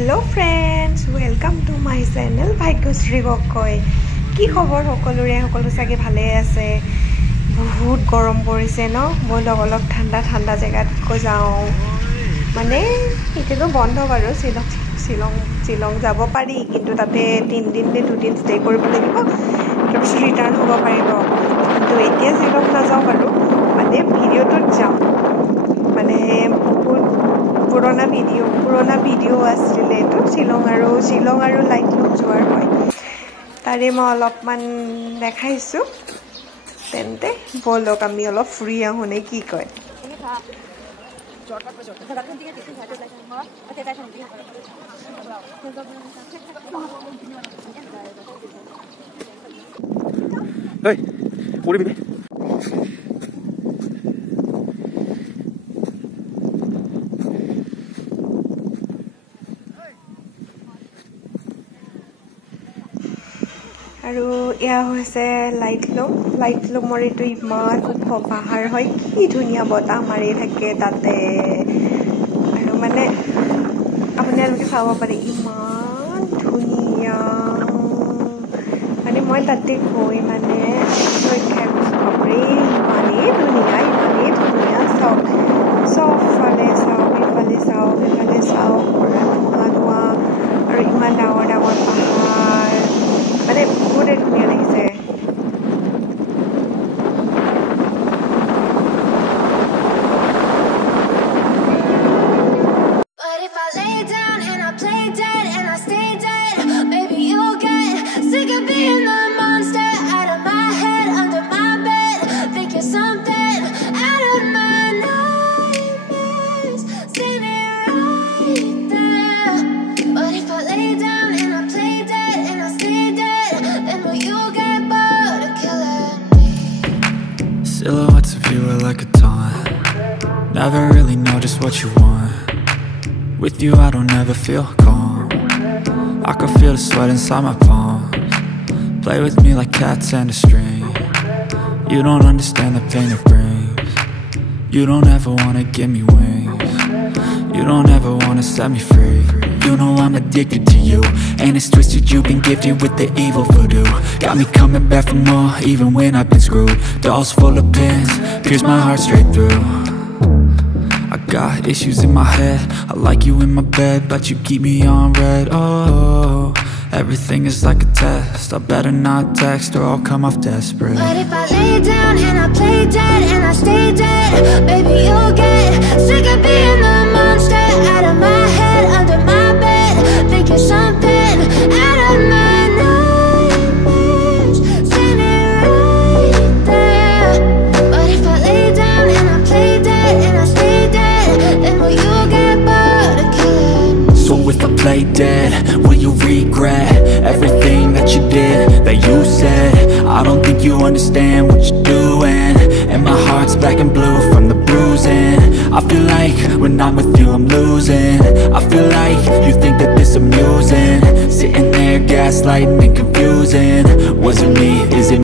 Hello friends, welcome to my channel Bhagyashree Gokoi. কি খবৰ সকলোৰে সকলো সাগে ভালে আছে বহুত গৰম পৰিছে ন মই অলপ ঠাণ্ডা ঠাণ্ডা জায়গাত কো যাও মানে এতিয়াতো বন্ধ বাৰু শিলং যাব পাৰি কিন্তু তাতে 3 দিন নে 2 দিন ষ্টে কৰিব লাগিব তাৰপিছত ৰিটাৰ্ন হ'ব পাৰিব কিন্তু এতিয়া শিলং না যাও বাৰু মানে ভিডিওটো যাম মানে পুৰণা ভিডিও আছিল এটো শিলং আৰু লাইটলুম যোৱাৰ হয় তাৰে মই অলপমান দেখাইছো তেন্তে বলক আমি অলপ ফ্ৰী আহোনে কি কয় Hey, what are you doing? আৰু ইয়া হৈছে লাইটলুমৰ এটো ইমান ওখ পাহাৰ হয় কি ধুনীয়া বতাহ মাৰি থাকে তাতে আৰু মানে আপোনালোকে চাব পাৰে ইমান ধুনীয়া মানে মই তাতে গৈ মানে বাপৰে ইমানেই ধুনীয়া চবফালে চাওঁ পুৰা ধোঁৱা আৰু ইমান ডাঙৰ পাহাৰ মানে বহুতে ধুনীয়া লাগিছে Silhouettes of you are like a taunt. Never really know just what you want. With you I don't ever feel calm. I can feel the sweat inside my palms. Play with me like cats and a string. You don't understand the pain it brings. You don't ever wanna give me wings. You don't ever wanna set me free. You know I'm addicted to you, and it's twisted, you've been gifted with the evil voodoo. Got me coming back for more, even when I've been screwed. Dolls full of pins, pierce my heart straight through. I got issues in my head, I like you in my bed, but you keep me on red. Oh, everything is like a test, I better not text or I'll come off desperate. But if I lay down and I play dead and I stay dead, baby you'll get sick of being the monster out of my head, under my bed, thinking something out of my nightmares, standing right there. But if I lay down and I play dead and I stay dead, then will you get bored of killing me? So if I play dead, will you regret everything that you did, that you said? I don't think you understand what you're doing, and my heart's black and blue from the bruising. I feel like when I'm with you I'm losing. I feel like you think that this amusing, sitting there gaslighting and confusing. Was it me? Is it